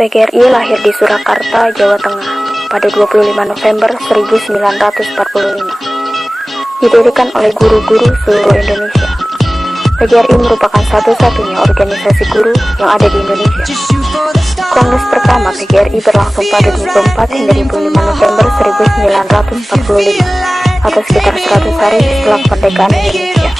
PGRI lahir di Surakarta, Jawa Tengah pada 25 November 1945. Didirikan oleh guru-guru seluruh Indonesia. PGRI merupakan satu-satunya organisasi guru yang ada di Indonesia. Kongres pertama PGRI berlangsung pada 24 hingga 25 November 1945 atau sekitar 100 hari setelah kemerdekaan Indonesia.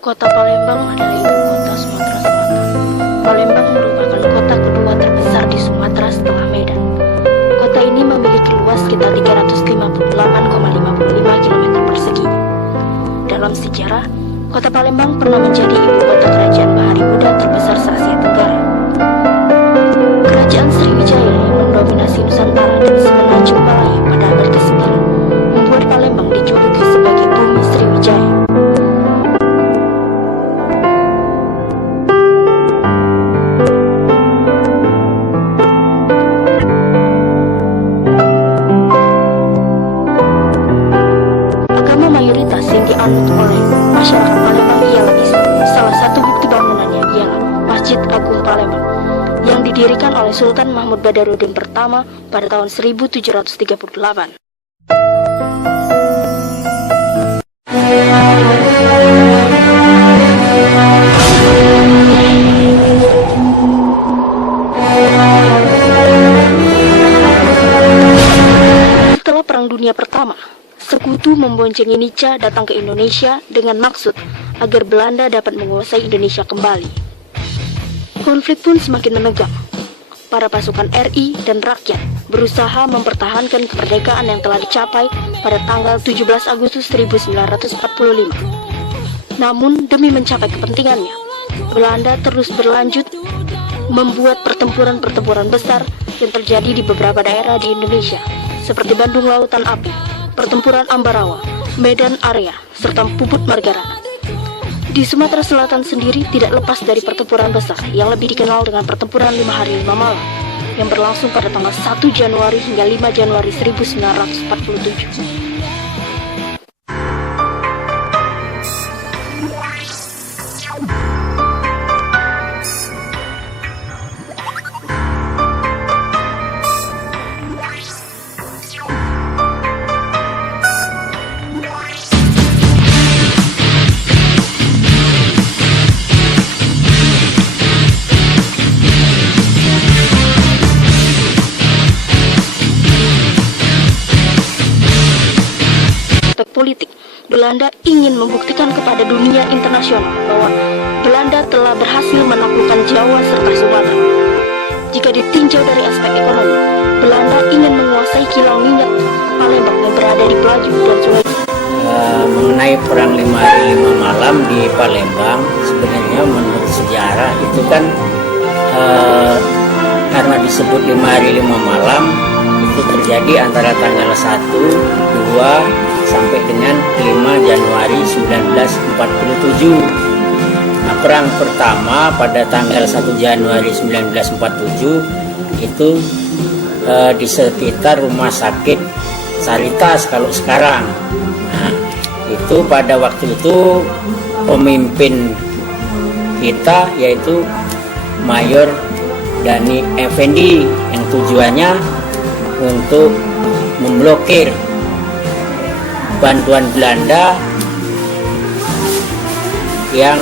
Kota Palembang adalah ibu kota Sumatera Selatan. Palembang merupakan kota kedua terbesar di Sumatera setelah Medan. Kota ini memiliki luas sekitar 358,55 km persegi. Dalam sejarah, kota Palembang pernah menjadi ibu kota kerajaan Bahari Buddha terbesar se-Asia Tenggara. Kerajaan Sriwijaya yang mendominasi Nusantara dan semenanjung Melayu pada abad ke-9 membuat Palembang dijuluki sebagai Bumi Sriwijaya. Mayoritas yang dianut oleh masyarakat Palembang ialah Islam. Salah satu bukti bangunannya ialah Masjid Agung Palembang yang didirikan oleh Sultan Mahmud Badarudin pertama pada tahun 1738. Setelah Perang Dunia Pertama, Sekutu memboncengi Nica datang ke Indonesia dengan maksud agar Belanda dapat menguasai Indonesia kembali. Konflik pun semakin menegang. Para pasukan RI dan rakyat berusaha mempertahankan kemerdekaan yang telah dicapai pada tanggal 17 Agustus 1945. Namun demi mencapai kepentingannya, Belanda terus berlanjut membuat pertempuran-pertempuran besar yang terjadi di beberapa daerah di Indonesia, seperti Bandung Lautan Api, Pertempuran Ambarawa, Medan Area, serta Puput Margarana. Di Sumatera Selatan sendiri tidak lepas dari pertempuran besar yang lebih dikenal dengan Pertempuran 5 Hari 5 Malam yang berlangsung pada tanggal 1 Januari hingga 5 Januari 1947. Politik, Belanda ingin membuktikan kepada dunia internasional bahwa Belanda telah berhasil menaklukkan Jawa serta Sumatera. Jika ditinjau dari aspek ekonomi, Belanda ingin menguasai kilang minyak Palembang yang berada di Pelaju dan Sungai. Mengenai perang 5 hari 5 malam di Palembang, sebenarnya menurut sejarah itu kan karena disebut 5 hari 5 malam itu terjadi antara tanggal 1, 2 sampai dengan 5 Januari 1947. Nah, perang pertama pada tanggal 1 Januari 1947 itu di sekitar rumah sakit Saritas kalau sekarang. Nah, itu pada waktu itu pemimpin kita yaitu Mayor Dani Effendi yang tujuannya untuk memblokir bantuan Belanda yang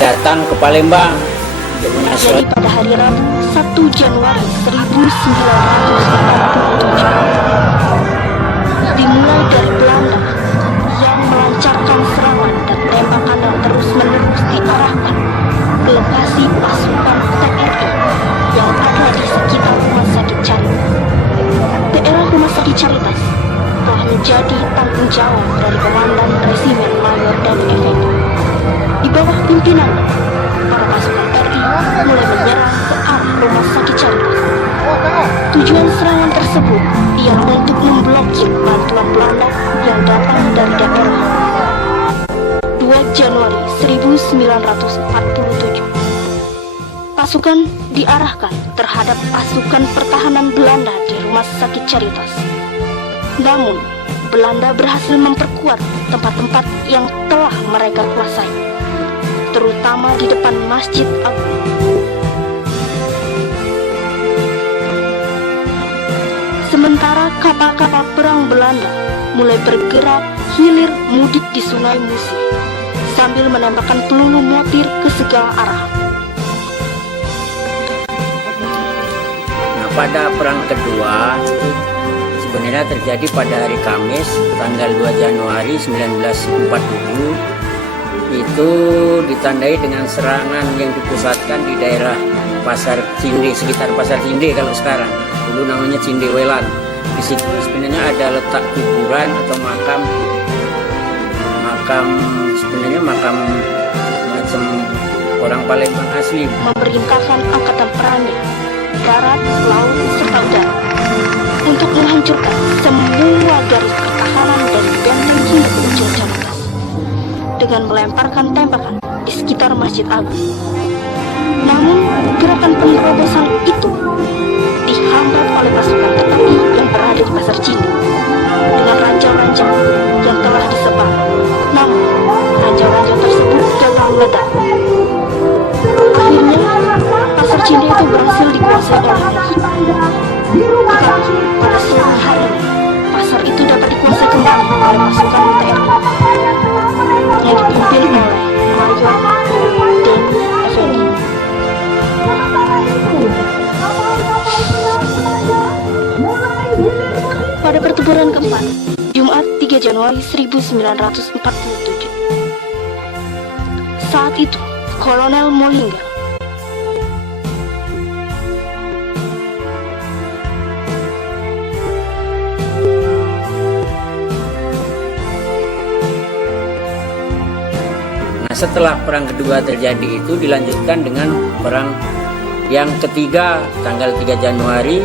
datang ke Palembang. Jadi pada hari Rabu 1 Januari 1947 dimulai dari Belanda yang melancarkan serangan dan tembakan yang terus-menerus diarahkan ke lokasi pasukan TNI yang ada di sekitar Rumah Sakit Caritas. Daerah Rumah Sakit Caritas telah menjadi tanggung jawab dari Komandan Resimen Mayor Dani Effendi. Di bawah pimpinannya, para pasukan RI mulai menyerang ke arah Rumah Sakit Caritas. Tujuan serangan tersebut ialah untuk memblokir bantuan Belanda yang datang 1947. Pasukan diarahkan terhadap pasukan pertahanan Belanda di Rumah Sakit Caritas. Namun, Belanda berhasil memperkuat tempat-tempat yang telah mereka kuasai, terutama di depan Masjid Agung. Sementara kapal-kapal perang Belanda mulai bergerak hilir mudik di Sungai Musi sambil menembakkan peluru mortir ke segala arah. Nah, pada perang kedua itu sebenarnya terjadi pada hari Kamis tanggal 2 Januari 1947. Itu ditandai dengan serangan yang dipusatkan di daerah Pasar Cinde, sekitar Pasar Cinde kalau sekarang. Dulu namanya Cindewelan. Di situ sebenarnya ada letak kuburan atau makam macam orang Palembang asli. Memerintahkan angkatan perangnya, darat, laut, serta udara, untuk menghancurkan semua garis pertahanan dan benteng hingga ke ujung Caritas dengan melemparkan tembakan di sekitar Masjid Agung. Namun, gerakan penerobosan itu dihambat oleh pasukan Betawi yang berada di Pasar Cinde dengan ranjau-ranjau yang telah disebar. Namun, ranjau-ranjau tersebut gagal meledak. Akhirnya, Pasar Cinde itu berhasil dikuasai oleh musuh. Tetapi, pada siang hari, pasar itu dapat dikuasai kembali oleh pasukan TNI yang dipimpin oleh Mayor Denny Effendi. Pada pertempuran keempat, Jumat 3 Januari 1947. Saat itu, Kolonel Mollinger Setelah perang kedua terjadi itu dilanjutkan dengan perang yang ketiga tanggal 3 Januari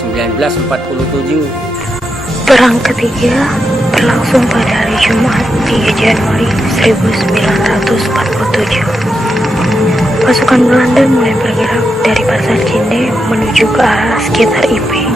1947. Perang ketiga berlangsung pada hari Jumat 3 Januari 1947. Pasukan Belanda mulai bergerak dari Pasar Cinde menuju ke arah sekitar IP.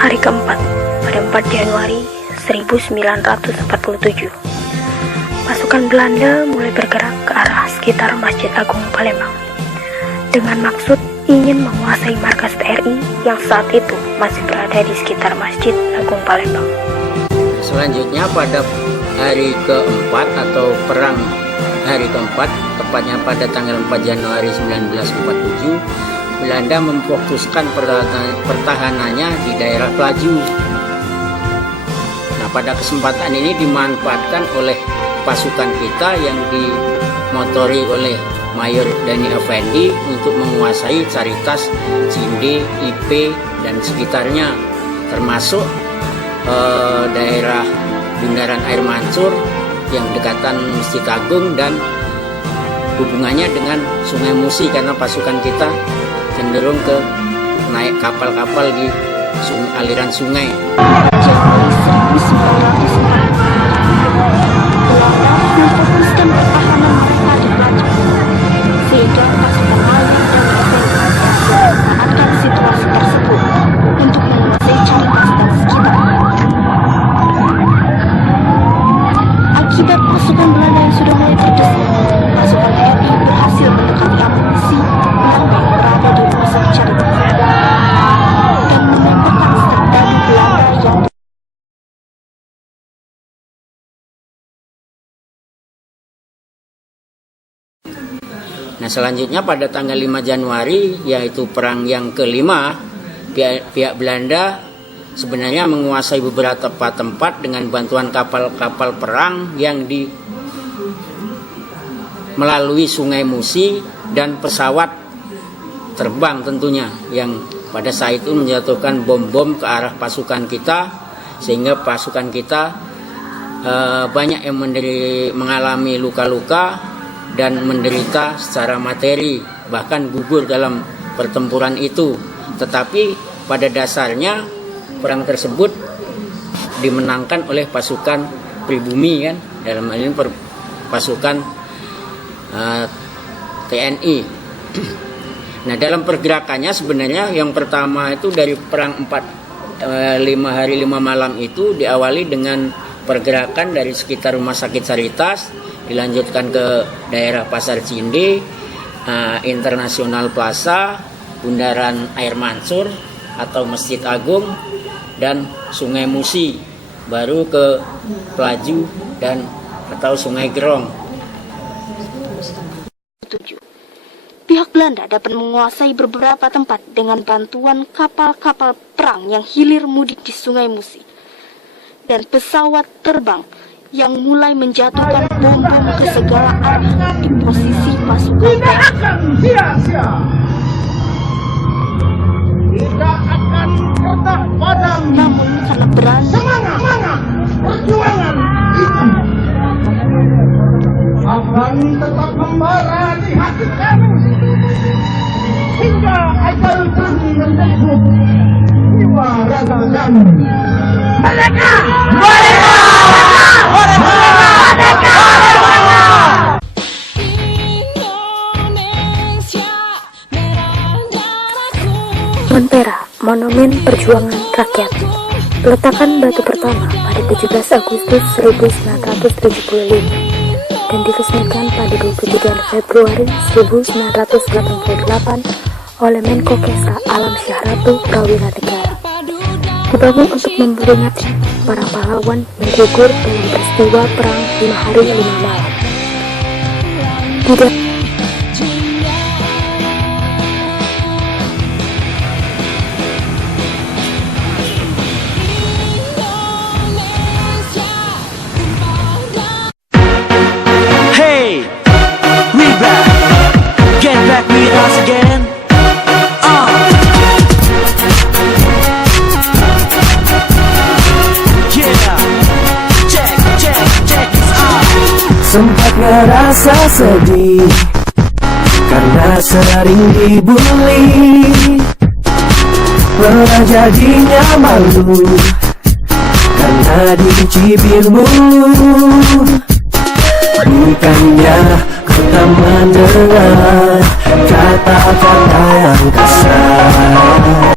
Hari keempat, pada 4 Januari 1947, pasukan Belanda mulai bergerak ke arah sekitar Masjid Agung Palembang dengan maksud ingin menguasai markas TNI yang saat itu masih berada di sekitar Masjid Agung Palembang. Selanjutnya pada hari keempat atau perang hari keempat, tepatnya pada tanggal 4 Januari 1947, Belanda memfokuskan pertahanannya di daerah Pelaju. Nah, pada kesempatan ini dimanfaatkan oleh pasukan kita yang dimotori oleh Mayor Denny Effendi untuk menguasai Caritas, Cinde, IP, dan sekitarnya, termasuk daerah Bundaran Air Mancur yang dekatan Masjid Agung dan hubungannya dengan Sungai Musi, karena pasukan kita cenderung ke naik kapal-kapal di aliran sungai. Januari 1947, Belanda memfokuskan pertahanan mereka di Pelaju, sehingga pasukan Mayor dan Effendi memanfaatkan situasi tersebut untuk menguasai Caritas dan sekitarnya. Akibat pasukan Belanda yang sudah mulai berdesak, pasukan TNI berhasil mendekati amunisi Belanda yang berada di Rumah Sakit Caritas dan menembakkan serdadu Belanda yang Nah, selanjutnya pada tanggal 5 Januari, yaitu perang yang kelima, pihak Belanda sebenarnya menguasai beberapa tempat dengan bantuan kapal-kapal perang yang melalui Sungai Musi dan pesawat terbang tentunya, yang pada saat itu menjatuhkan bom-bom ke arah pasukan kita, sehingga pasukan kita banyak yang mengalami luka-luka dan menderita secara materi, bahkan gugur dalam pertempuran itu. Tetapi pada dasarnya perang tersebut dimenangkan oleh pasukan pribumi, kan, dalam hal ini pasukan TNI. Nah, dalam pergerakannya sebenarnya yang pertama itu dari perang 5 hari 5 malam itu diawali dengan pergerakan dari sekitar Rumah Sakit Saritas, dilanjutkan ke daerah Pasar Cinde, Internasional Plaza, Bundaran Air Mansur atau Masjid Agung, dan Sungai Musi, baru ke Pelaju dan atau Sungai Gerong. Pihak Belanda dapat menguasai beberapa tempat dengan bantuan kapal-kapal perang yang hilir mudik di Sungai Musi dan pesawat terbang yang mulai menjatuhkan bom-bom ke segala arah di posisi pasukan TNI. Tidak akan pernah padam. Namun karena berani Semangat perjuangan itu akan tetap membara di hati kami hingga ajal kami menjemput jiwa raga kami. Merdeka! Merdeka! Merdeka! Montera, Monumen Perjuangan Rakyat. Peletakan batu pertama pada 17 Agustus 1975 dan diresmikan pada 23 Februari 1988 oleh Menko Kesra Alam Syahratu Prawira Negara. Dibangun untuk memperingati para pahlawan yang gugur dalam peristiwa perang 5 hari 5 malam. Tidak sempat ngerasa sedih karena sering dibully, pernah jadinya malu karena dicibir mulu. Bukannya kau tak mendengar kata-kata yang kasar.